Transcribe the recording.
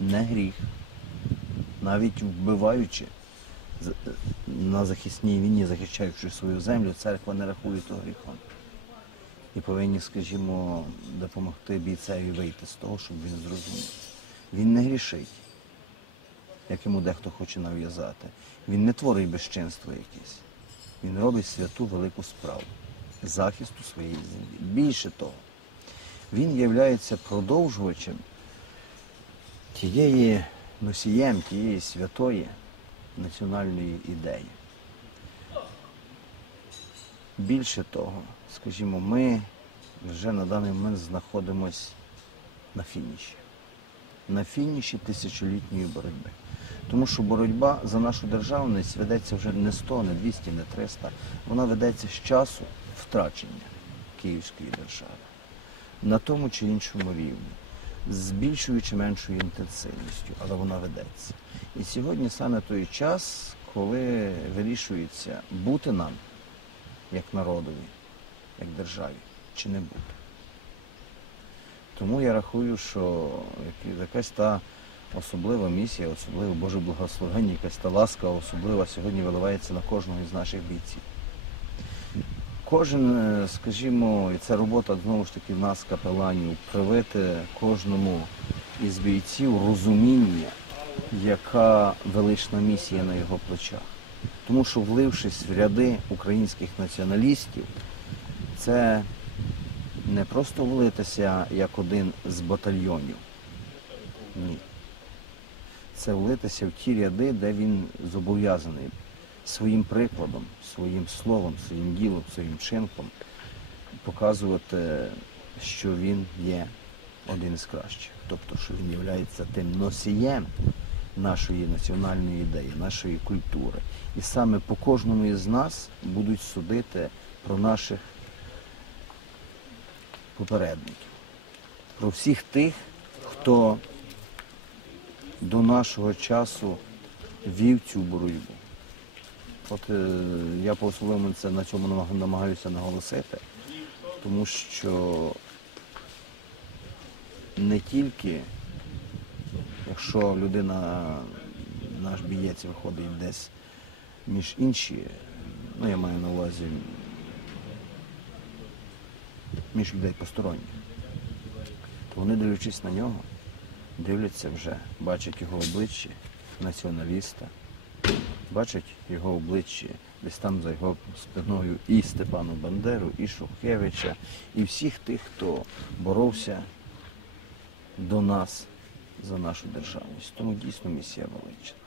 не гріх. Навіть вбиваючи на захисній війні, захищаючи свою землю, церква не рахує того гріхом. І повинні, скажімо, допомогти бійцеві вийти з того, щоб він зрозумів. Він не грішить, як йому дехто хоче нав'язати. Він не творить безчинство якесь. Він робить святу велику справу захисту своєї землі. Більше того, він є продовжувачем тієї носієм, тієї святої національної ідеї. Більше того, скажімо, ми вже на даний момент знаходимось на фініші. На фініші тисячолітньої боротьби. Тому що боротьба за нашу державність ведеться вже не 100, не 200, не 300. Вона ведеться з часу втрачення Київської держави на тому чи іншому рівні, з більшою чи меншою інтенсивністю, але вона ведеться. І сьогодні саме той час, коли вирішується бути нам, як народові, як державі, чи не бути. Тому я рахую, що якась та особлива місія, особливе Боже благословення, якась та ласка особлива сьогодні виливається на кожного із наших бійців. Кожен, е, скажімо, і це робота знову ж таки нас, капеланів, привити кожному із бійців розуміння, яка велична місія на його плечах. Тому що, влившись в ряди українських націоналістів, це не просто влитися як один з батальйонів. Ні. Це влитися в ті ряди, де він зобов'язаний своїм прикладом, своїм словом, своїм ділом, своїм чинком показувати, що він є один із кращих. Тобто, що він є тим носієм нашої національної ідеї, нашої культури. І саме по кожному із нас будуть судити про наших попередників, про всіх тих, хто до нашого часу вів цю боротьбу. От е, я по-особливому це на цьому намагаюся наголосити, тому що не тільки, якщо людина, наш бієць виходить десь між інші, ну я маю на увазі між людей посторонніх, то вони, дивлячись на нього, дивляться вже, бачать його обличчя націоналіста, бачать його обличчя десь там за його спиною і Степану Бандеру, і Шухевича, і всіх тих, хто боровся до нас за нашу державність. Тому дійсно місія велична.